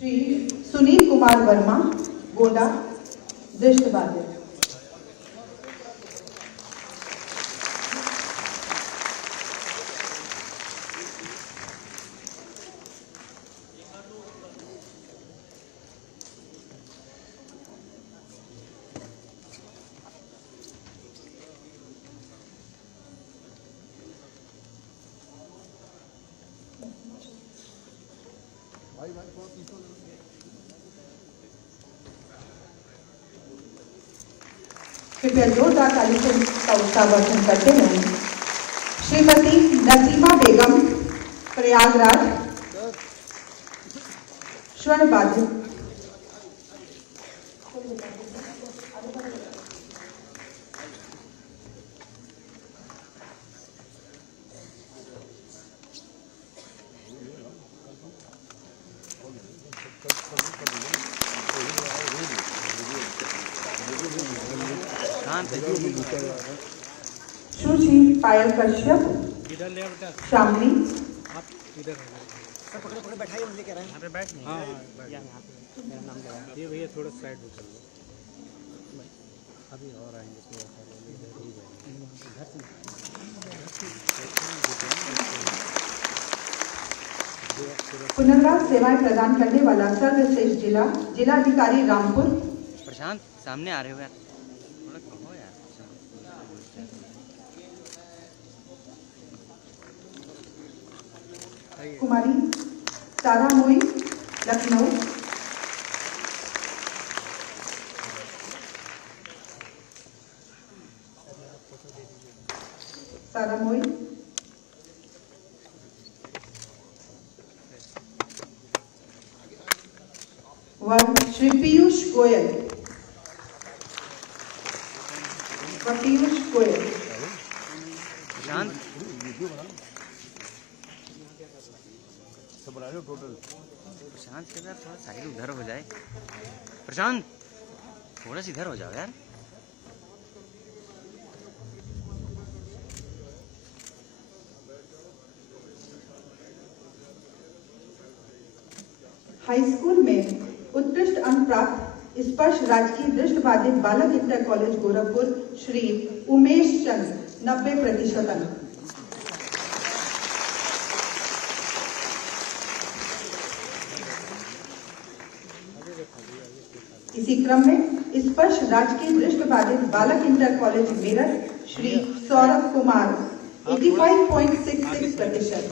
श्री सुनील कुमार वर्मा, गोंडा, दृष्टवाद्य। कृपया जोरदार ताली से इसका उत्साहवर्धन करते हैं। श्रीमती नसीमा बेगम, प्रयागराज, स्वर्णवाद्य। सुश्री पायल कश्यप, शामली। आप इधर पकड़े बैठाइए, मुझे कह रहे हैं यहाँ पे बैठ। हाँ यहाँ पे मेरा नाम लगा ये भैया, थोड़ा साइड हो चल लो, अभी और आएंगे तो इधर ही जाएंगे घर से। पुनर्वास सेवाएं प्रदान करने वाला सर्वश्रेष्ठ जिलाधिकारी रामपुर। प्रशांत सामने आ रहे हो यार, थोड़ा कहो यार। कुमारी सारा मोई, लखनऊ। सारा मोई। श्री पीयूष गोयल, पीयूष गोयल। प्रशांत प्रशांत के साथ थोड़ा साइड उधर हो जाए। प्रशांत थोड़ा सा इधर हो जाओ यार। हाई स्कूल में उत्कृष्ट अंक प्राप्त स्पर्श राजकीय दृष्टबाधित बालक इंटर कॉलेज गोरखपुर, श्री उमेश चंद, 90% अंक। इसी क्रम में स्पर्श राजकीय दृष्टबाधित बालक inter college Meerut, Shri Saurabh Kumar, 85.66%।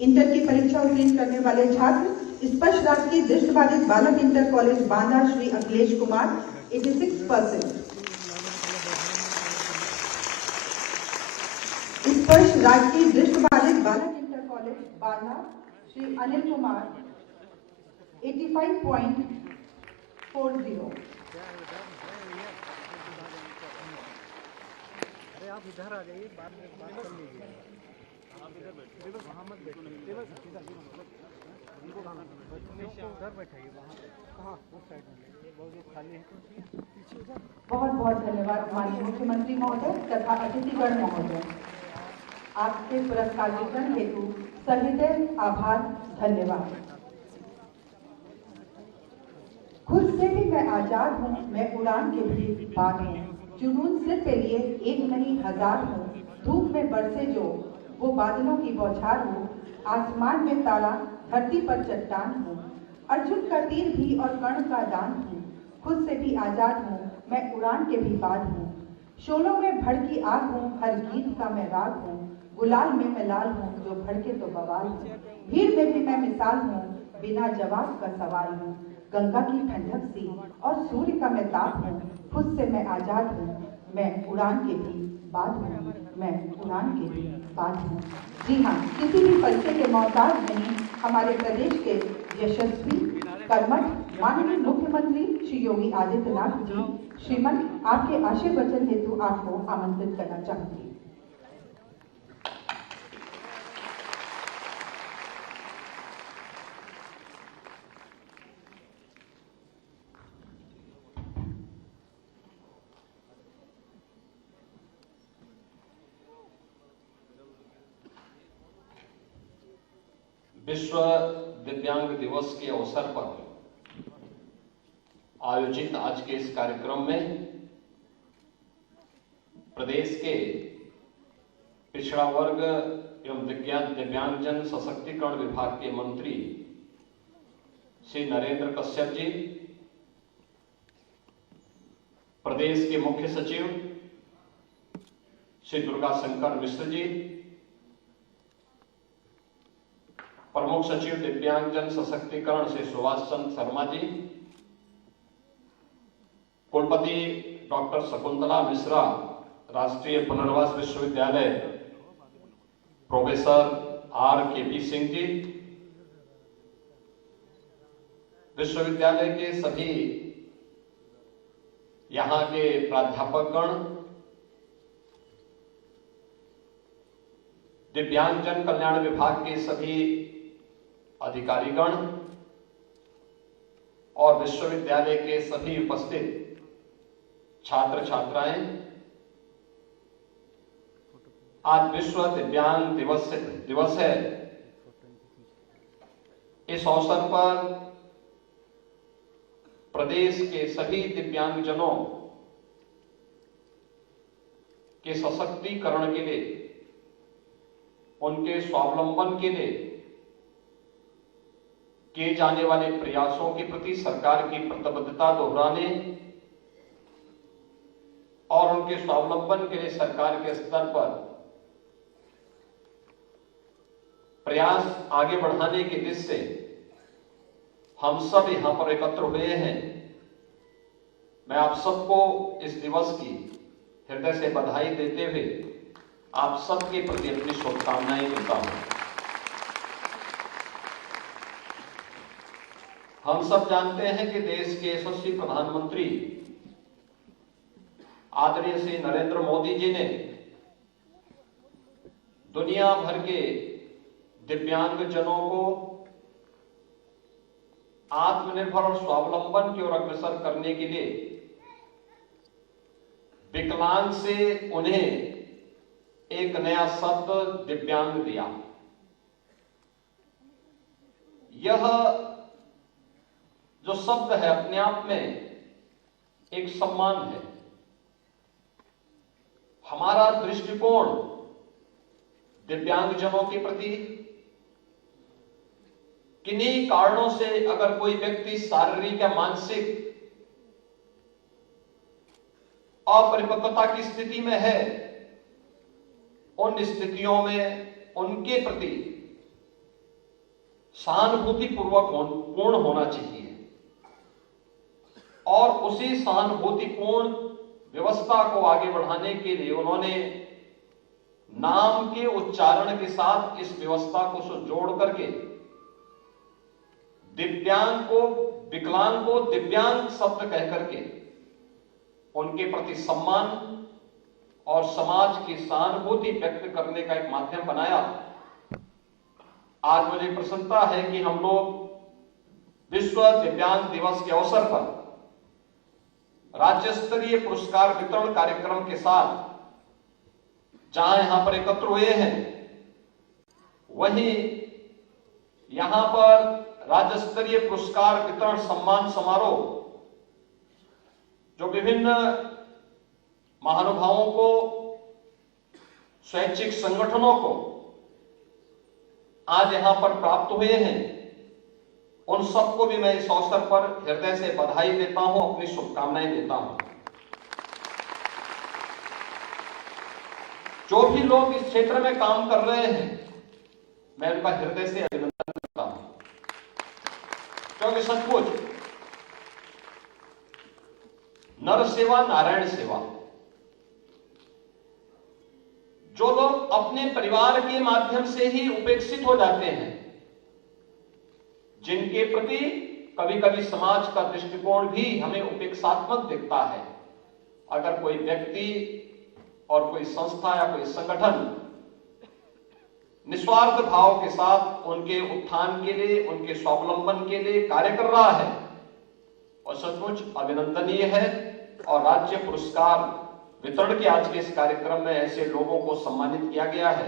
Inter की परीक्षा उत्तीर्ण करने वाले छात्र स्पर्श राजकीय दृष्टबाधित बालक इंटर कॉलेज बांदा, श्री अखिलेश कुमार, 86%। स्पर्श राजकीय दृष्टबाधित बालक इंटर कॉलेज बांदा, श्री अनिल कुमार, 85.40। अरे आप इधर आ जाइए, बाद में बात कर लीजिए। आप इधर बैठिए, वहाँ मत बैठिए, उनको उधर बैठाइए। वहाँ कहाँ उस साइड में बहुत खाली है। बहुत बहुत धन्यवाद माननीय मुख्यमंत्री महोदय तथा अतिथिगण महोदय। आपके पुरस्कार वितरण हेतु सहृदय आभार, धन्यवाद। खुद से भी मैं आजाद हूँ, मैं उड़ान के भी बाग हूँ। जुनून सिर पे लिए एक नहीं हजार हूँ। धूप में बरसे जो वो बादलों की बौछार हूँ। आसमान में तारा, धरती पर चट्टान हूँ। अर्जुन का तीर भी और कर्ण का दान हूँ। खुद से भी आजाद हूँ, मैं उड़ान के भी बाद हूँ। शोलों में भड़की आग हूँ, हर गीत का मैं राग हूँ। गुलाल में मैं लाल हूँ, जो भड़के तो बवाल हूँ। भीड़ में भी मैं मिसाल हूँ, बिना जवाब का सवाल हूँ। गंगा की ठंडक सी और सूर्य का मैं ताप हूँ। खुद से मैं आजाद हूँ, मैं उड़ान के भी बाद हूँ, मैं उड़ान के भी बाद हूँ। जी हाँ, किसी भी परिचय के मोहताज नहीं हमारे प्रदेश के यशस्वी कर्मठ माननीय मुख्यमंत्री श्री योगी आदित्यनाथ जी। श्रीमन, आपके आशीर्वचन हेतु आपको आमंत्रित करना चाहूंगी। विश्व दिव्यांग दिवस के अवसर पर आयोजित आज के इस कार्यक्रम में प्रदेश के पिछड़ा वर्ग एवं दिव्यांगजन सशक्तिकरण विभाग के मंत्री श्री नरेंद्र कश्यप जी, प्रदेश के मुख्य सचिव श्री दुर्गा शंकर मिश्र जी, प्रमुख सचिव दिव्यांगजन सशक्तिकरण श्री सुभाष चंद्र शर्मा जी, कुलपति डॉक्टर शकुंतला मिश्रा, राष्ट्रीय पुनर्वास विश्वविद्यालय प्रोफेसर R.K.P. सिंह जी, विश्वविद्यालय के सभी यहाँ के प्राध्यापकगण, दिव्यांगजन कल्याण विभाग के सभी अधिकारीगण और विश्वविद्यालय के सभी उपस्थित छात्र छात्राएं, आज विश्व दिव्यांग दिवस है। इस अवसर पर प्रदेश के सभी दिव्यांगजनों के सशक्तिकरण के लिए, उनके स्वावलंबन के लिए किए जाने वाले प्रयासों के प्रति सरकार की प्रतिबद्धता दोहराने और उनके स्वावलंबन के लिए सरकार के स्तर पर प्रयास आगे बढ़ाने की दिशा से हम सब यहां पर एकत्र हुए हैं। मैं आप सबको इस दिवस की हृदय से बधाई देते हुए आप सबके प्रति अपनी शुभकामनाएं देता हूं। हम सब जानते हैं कि देश के यशस्वी प्रधानमंत्री आदरणीय श्री नरेंद्र मोदी जी ने दुनिया भर के दिव्यांगजनों को आत्मनिर्भर और स्वावलंबन की ओर अग्रसर करने के लिए विकलांग से उन्हें एक नया शब्द दिव्यांग दिया। यह जो शब्द है अपने आप में एक सम्मान है। हमारा दृष्टिकोण दिव्यांगजनों के प्रति किन्हीं कारणों से अगर कोई व्यक्ति शारीरिक या मानसिक अपरिपक्वता की स्थिति में है, उन स्थितियों में उनके प्रति सहानुभूतिपूर्वक पूर्ण होना चाहिए और उसी सहानुभूतिपूर्ण व्यवस्था को आगे बढ़ाने के लिए उन्होंने नाम के उच्चारण के साथ इस व्यवस्था को जोड़ करके विकलांग को दिव्यांग शब्द कह करके उनके प्रति सम्मान और समाज की सहानुभूति व्यक्त करने का एक माध्यम बनाया। आज मुझे प्रसन्नता है कि हम लोग विश्व दिव्यांग दिवस के अवसर पर राज्य स्तरीय पुरस्कार वितरण कार्यक्रम के साथ जहां यहां पर एकत्र हुए हैं, वहीं यहां पर राज्य स्तरीय पुरस्कार वितरण सम्मान समारोह जो विभिन्न महानुभावों को, स्वैच्छिक संगठनों को आज यहां पर प्राप्त हुए हैं, उन सबको भी मैं इस अवसर पर हृदय से बधाई देता हूं, अपनी शुभकामनाएं देता हूं। जो भी लोग इस क्षेत्र में काम कर रहे हैं, मैं उनका हृदय से अभिनंदन करता हूं, क्योंकि सचमुच नर सेवा नारायण सेवा। जो लोग अपने परिवार के माध्यम से ही उपेक्षित हो जाते हैं, जिनके प्रति कभी कभी समाज का दृष्टिकोण भी हमें उपेक्षात्मक दिखता है, अगर कोई व्यक्ति और कोई संस्था या कोई संगठन निस्वार्थ भाव के साथ उनके उत्थान के लिए, उनके स्वावलंबन के लिए कार्य कर रहा है, और सचमुच अभिनंदनीय है। और राज्य पुरस्कार वितरण के आज के इस कार्यक्रम में ऐसे लोगों को सम्मानित किया गया है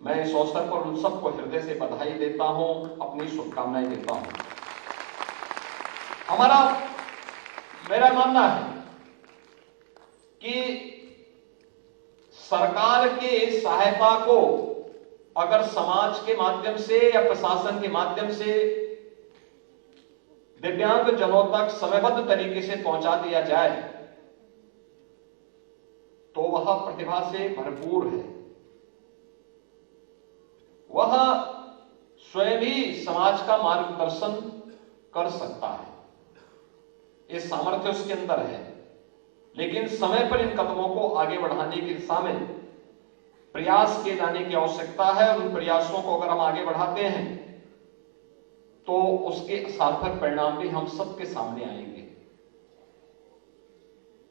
मैं इस अवसर पर उन सबको हृदय से बधाई देता हूं, अपनी शुभकामनाएं देता हूं। मेरा मानना है कि सरकार के सहायता को अगर समाज के माध्यम से या प्रशासन के माध्यम से दिव्यांग जनों तक समयबद्ध तरीके से पहुंचा दिया जाए तो वह प्रतिभा से भरपूर है, वह स्वयं ही समाज का मार्गदर्शन कर सकता है, ये सामर्थ्य उसके अंदर है। लेकिन समय पर इन कदमों को आगे बढ़ाने की दिशा में प्रयास किए जाने की आवश्यकता है और उन प्रयासों को अगर हम आगे बढ़ाते हैं तो उसके सार्थक परिणाम भी हम सबके सामने आएंगे।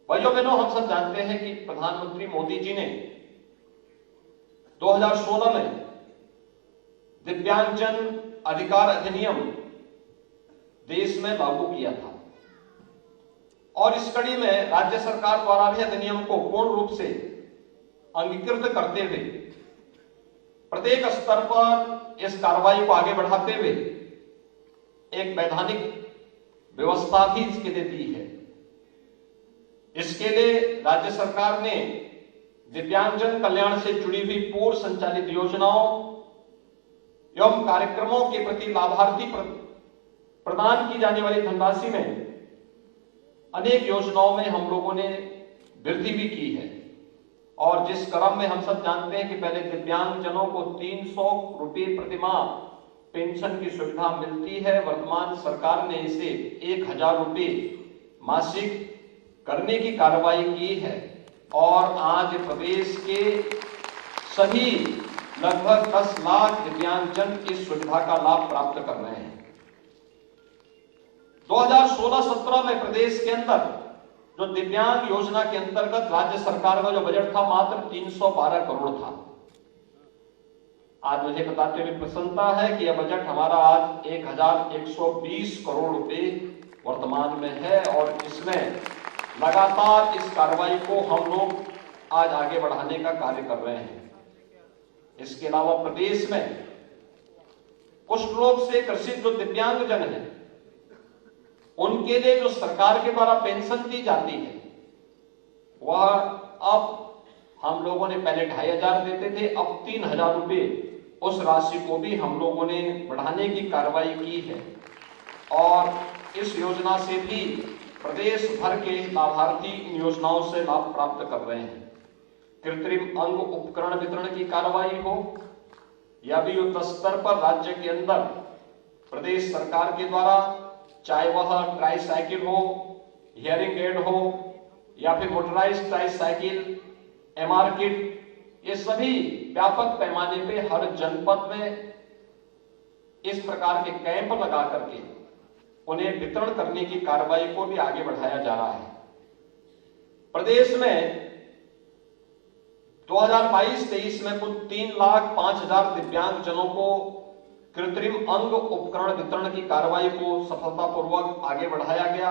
भाइयों बहनों, हम सब जानते हैं कि प्रधानमंत्री मोदी जी ने 2016 में दिव्यांगजन अधिकार अधिनियम देश में लागू किया था और इस कड़ी में राज्य सरकार द्वारा भी अधिनियम को पूर्ण रूप से अंगीकृत करते हुए प्रत्येक स्तर पर इस कार्रवाई को आगे बढ़ाते हुए एक वैधानिक व्यवस्था भी इसके लिए दी है। इसके लिए राज्य सरकार ने दिव्यांगजन कल्याण से जुड़ी हुई पूर्व संचालित योजनाओं एवं कार्यक्रमों के प्रति लाभार्थी प्रदान की जाने वाली धनराशि में अनेक योजनाओं में हम लोगों ने वृद्धि भी की है। और जिस क्रम में हम सब जानते हैं कि पहले दिव्यांगजनों को 300 रुपये प्रतिमाह पेंशन की सुविधा मिलती है, वर्तमान सरकार ने इसे 1000 रुपये मासिक करने की कार्रवाई की है और आज प्रदेश के सभी लगभग 10 लाख दिव्यांगजन इस सुविधा का लाभ प्राप्त कर रहे हैं। 2016-17 में प्रदेश के अंदर जो दिव्यांग योजना के अंतर्गत राज्य सरकार का जो बजट था मात्र 312 करोड़ था। आज मुझे बताते हुए प्रसन्नता है कि यह बजट हमारा आज 1120 करोड़ रुपए वर्तमान में है और इसमें लगातार इस कार्रवाई को हम लोग आज आगे बढ़ाने का कार्य कर रहे हैं। इसके अलावा प्रदेश में कुष्ठ रोग से ग्रसित जो दिव्यांगजन हैं उनके लिए जो सरकार के द्वारा पेंशन दी जाती है वह अब हम लोगों ने पहले 2500 देते थे, अब 3000 रुपये उस राशि को भी हम लोगों ने बढ़ाने की कार्रवाई की है और इस योजना से भी प्रदेश भर के लाभार्थी इन योजनाओं से लाभ प्राप्त कर रहे हैं। कृत्रिम अंग उपकरण वितरण की कार्रवाई हो या भी युद्ध स्तर पर राज्य के अंदर प्रदेश सरकार के द्वारा चाहे वह ट्राईसाइकिल हो, हियरिंग एड हो या फिर मोटराइज्ड ट्राईसाइकिल, एमआर किट, ये सभी व्यापक पैमाने पे हर जनपद में इस प्रकार के कैंप लगा करके उन्हें वितरण करने की कार्रवाई को भी आगे बढ़ाया जा रहा है। प्रदेश में 2022-23 में कुल 3,05,000 दिव्यांगजनों को कृत्रिम अंग उपकरण वितरण की कार्रवाई को सफलतापूर्वक आगे बढ़ाया गया।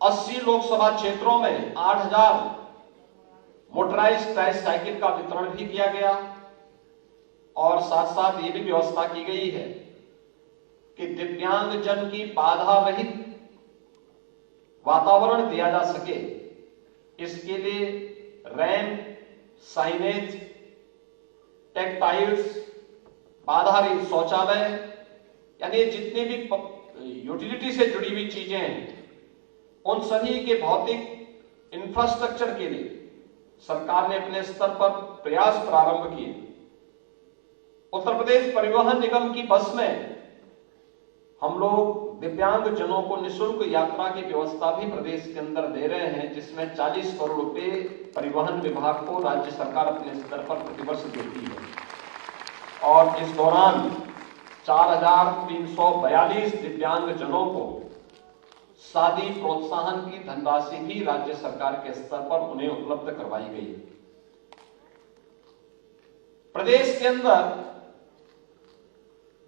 80 लोकसभा क्षेत्रों में 8,000 मोटराइज्ड ट्राईसाइकिल का वितरण भी किया गया और साथ साथ ये भी व्यवस्था की गई है कि दिव्यांगजन की बाधा रहित वातावरण दिया जा सके, इसके लिए रैंप, साइनेज, टेक्टाइल्स, बाधा रहित शौचालय, यानी जितनी भी यूटिलिटी से जुड़ी हुई चीजें हैं उन सभी के भौतिक इंफ्रास्ट्रक्चर के लिए सरकार ने अपने स्तर पर प्रयास प्रारंभ किए। उत्तर प्रदेश परिवहन निगम की बस में हम लोग दिव्यांगजनों को निःशुल्क यात्रा की व्यवस्था भी प्रदेश के अंदर दे रहे हैं, जिसमें 40 करोड़ रुपए परिवहन विभाग को राज्य सरकार अपने स्तर पर प्रतिवर्ष देती है और इस दौरान 4,342 दिव्यांगजनों को शादी प्रोत्साहन की धनराशि भी राज्य सरकार के स्तर पर उन्हें उपलब्ध करवाई गई। प्रदेश के अंदर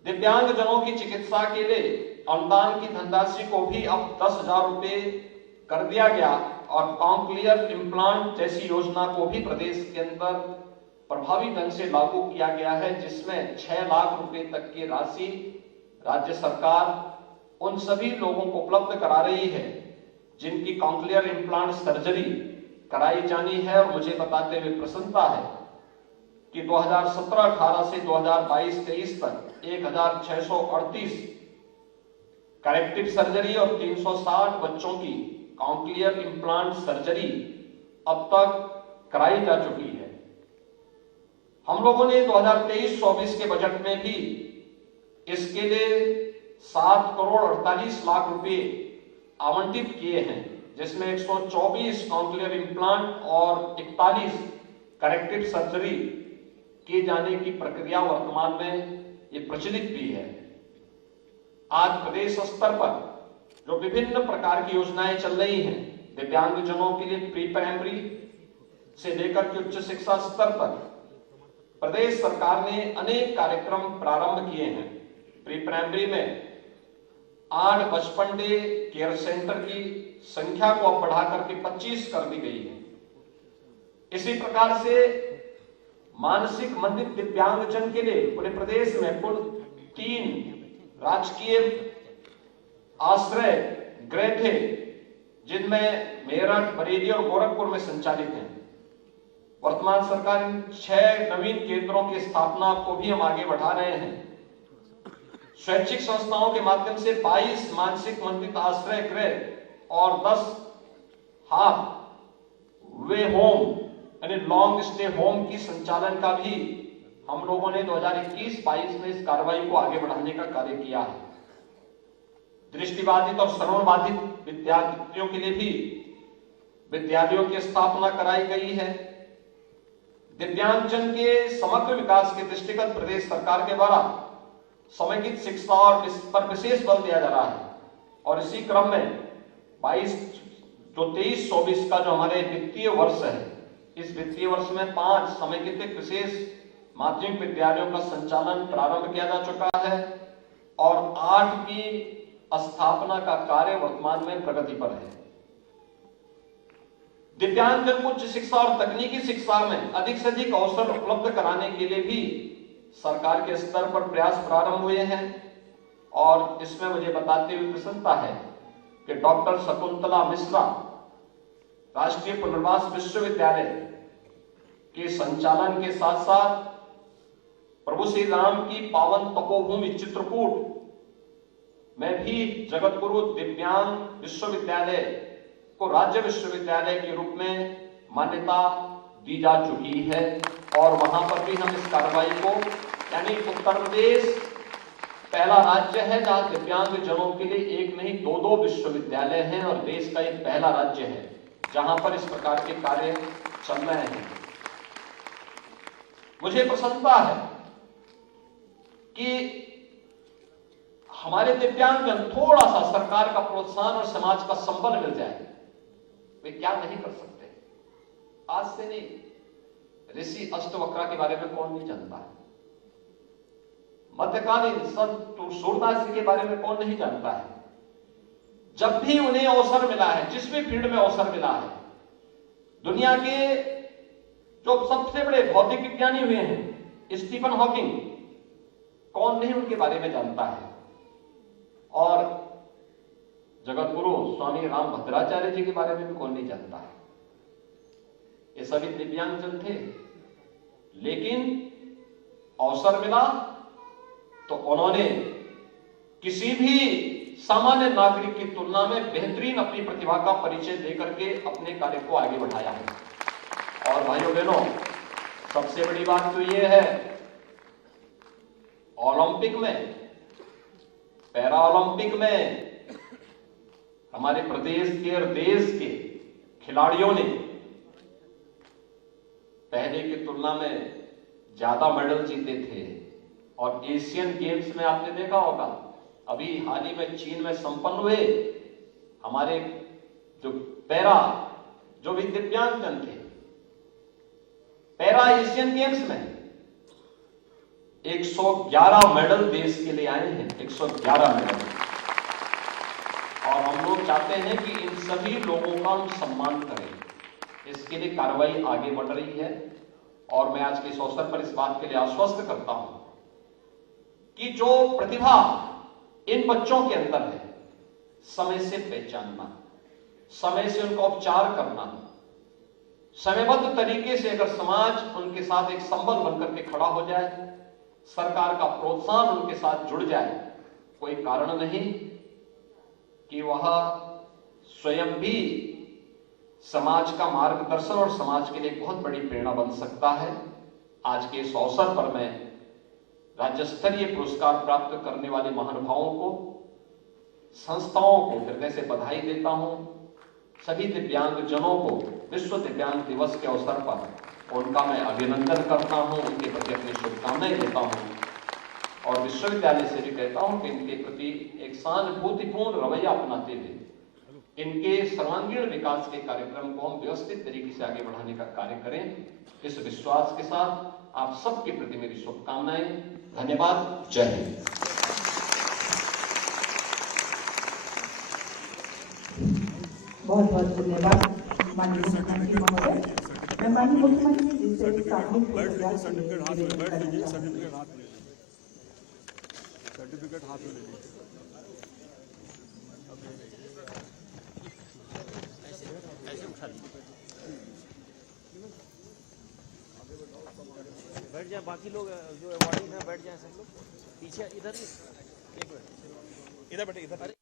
दिव्यांगजनों की चिकित्सा के लिए अनुदान की धनराशि को भी अब 10,000 रुपए कर दिया गया और कॉन्क्लियर इम्प्लांट जैसी योजना को भी प्रदेश के अंदर प्रभावी ढंग से लागू किया गया है, जिसमें 6 लाख रुपए तक की राशि राज्य सरकार उन सभी लोगों को उपलब्ध करा रही है जिनकी कॉन्क्लियर इम्प्लांट सर्जरी कराई जानी है। और मुझे बताते हुए प्रसन्नता है कि 2017-18 से 2022-23 तक 1638 करेक्टिव सर्जरी और 360 बच्चों की कॉन्क्लियर इम्प्लांट सर्जरी अब तक कराई जा चुकी है। हम लोगों ने 2023-24 के बजट में भी इसके लिए 7 करोड़ 48 लाख रुपए आवंटित किए हैं, जिसमें 124 कॉन्क्लियर इम्प्लांट और 41 करेक्टिव सर्जरी किए जाने की प्रक्रिया वर्तमान में ये प्रचलित भी है। आज प्रदेश स्तर पर जो विभिन्न प्रकार की योजनाएं चल रही हैं, दिव्यांगजनों के लिए प्री प्राइमरी से लेकर के उच्च शिक्षा स्तर तक प्रदेश सरकार ने अनेक कार्यक्रम प्रारंभ किए हैं। प्री प्राइमरी में 8 बचपन डे केयर सेंटर की संख्या को अब बढ़ाकर के 25 कर दी गई है। इसी प्रकार से मानसिक मंदित दिव्यांगजन के लिए पूरे प्रदेश में कुल 3 राजकीय आश्रय गृह थे, जिनमें मेरठ, बरेली और गोरखपुर में संचालित हैं। वर्तमान सरकार इन 6 नवीन केंद्रों की स्थापना को भी हम आगे बढ़ा रहे हैं। स्वैच्छिक संस्थाओं के माध्यम से 22 मानसिक मंदित आश्रय गृह और 10 हाफ वे होम यानी लॉन्ग स्टे होम की संचालन का भी हम लोगों ने 2021-22 में इस कार्रवाई को आगे बढ़ाने का कार्य किया है। दृष्टिबाधित और श्रवणबाधित विद्यार्थियों के लिए भी विद्यालयों की स्थापना कराई गई है। दिव्यांगजन के समग्र विकास के दृष्टिगत प्रदेश सरकार के द्वारा समेकित शिक्षा और इस पर विशेष बल दिया जा रहा है। और इसी क्रम में 23-24 का जो हमारे वित्तीय वर्ष है, इस वित्तीय वर्ष में 5 समेकित विशेष माध्यमिक विद्यालयों का संचालन प्रारंभ किया जा चुका है और 8 की स्थापना का कार्य वर्तमान में प्रगति पर है। दिव्यांगजन को उच्च शिक्षा और तकनीकी शिक्षा में अधिक से अधिक अवसर उपलब्ध कराने के लिए भी सरकार के स्तर पर प्रयास प्रारंभ हुए हैं। और इसमें मुझे बताते हुए प्रसन्नता है कि डॉक्टर शकुंतला मिश्रा राष्ट्रीय पुनर्वास विश्वविद्यालय के संचालन के साथ साथ प्रभु श्री राम की पावन तपोभूमि चित्रकूट में भी जगत गुरु दिव्यांग विश्वविद्यालय को राज्य विश्वविद्यालय के रूप में मान्यता दी जा चुकी है। और वहां पर भी हम इस कार्रवाई को, यानी उत्तर प्रदेश पहला राज्य है जहां दिव्यांग जनों के लिए एक नहीं 2-2 विश्वविद्यालय हैं और देश का एक पहला राज्य है जहां पर इस प्रकार के कार्य चल रहे हैं। मुझे प्रसन्नता है कि हमारे दिव्यांगजन थोड़ा सा सरकार का प्रोत्साहन और समाज का संबल मिल जाए, वे क्या नहीं कर सकते। आज से नहीं, ऋषि अष्टवक्रा के बारे में कौन नहीं जानता है, मध्यकालीन संत सूरदास जी के बारे में कौन नहीं जानता है। जब भी उन्हें अवसर मिला है, जिस भी फील्ड में अवसर मिला है, दुनिया के जो सबसे बड़े भौतिक विज्ञानी हुए हैं स्टीफन हॉकिंग, कौन नहीं उनके बारे में जानता है। और जगत गुरु स्वामी राम भद्राचार्य जी के बारे में भी कौन नहीं जानता है। ये सभी दिव्यांगजन थे, लेकिन अवसर मिला तो उन्होंने किसी भी सामान्य नागरिक की तुलना में बेहतरीन अपनी प्रतिभा का परिचय देकर के अपने कार्य को आगे बढ़ाया है। और भाइयों बहनों, सबसे बड़ी बात तो यह है, ओलंपिक में, पैरा ओलंपिक में हमारे प्रदेश के और देश के खिलाड़ियों ने पहले की तुलना में ज्यादा मेडल जीते थे। और एशियन गेम्स में आपने देखा होगा, अभी हाल ही में चीन में संपन्न हुए हमारे जो पैरा, जो भी दिव्यांगजन थे, पैरा एशियन गेम्स में 111 मेडल देश के लिए आए हैं, 111 मेडल। और हम लोग चाहते हैं कि इन सभी लोगों का हम सम्मान करें, इसके लिए कार्रवाई आगे बढ़ रही है। और मैं आज के इस अवसर पर इस बात के लिए आश्वस्त करता हूं कि जो प्रतिभा इन बच्चों के अंदर है, समय से पहचानना, समय से उनका उपचार करना, समयबद्ध तरीके से अगर समाज उनके साथ एक संबल बनकर के खड़ा हो जाए, सरकार का प्रोत्साहन उनके साथ जुड़ जाए, कोई कारण नहीं कि वह स्वयं भी समाज का मार्गदर्शन और समाज के लिए एक बहुत बड़ी प्रेरणा बन सकता है। आज के इस अवसर पर मैं राज्य स्तरीय पुरस्कार प्राप्त करने वाले महानुभावों को, संस्थाओं को हृदय से बधाई देता हूं। सभी दिव्यांगजनों को विश्व दिव्यांग दिवस के अवसर पर उनका मैं अभिनंदन करता हूं, उनके प्रति अपनी शुभकामनाएं देता हूं और विश्वविद्यालय से भी कहता हूं कि इनके प्रति एक सहानुभूतिपूर्ण रवैया अपनाते हुए इनके सर्वांगीण विकास के कार्यक्रम को हम व्यवस्थित तरीके से आगे बढ़ाने का कार्य करें। इस विश्वास के साथ आप सबके प्रति मेरी शुभकामनाएं। धन्यवाद। जय हिंद। बहुत बहुत धन्यवाद माननीय मुख्यमंत्री महोदय। मैं माननीय मुख्यमंत्री जी से सामूहिक फोटोग्राफ के लिए निवेदन करना चाहूंगी। सर्टिफिकेट हाथ में ले लीजिए। बैठ जाए, बाकी लोग जो अवॉर्डिंग हैं बैठ जाए, सब लोग पीछे इधर एक मिनट इधर बैठे इधर।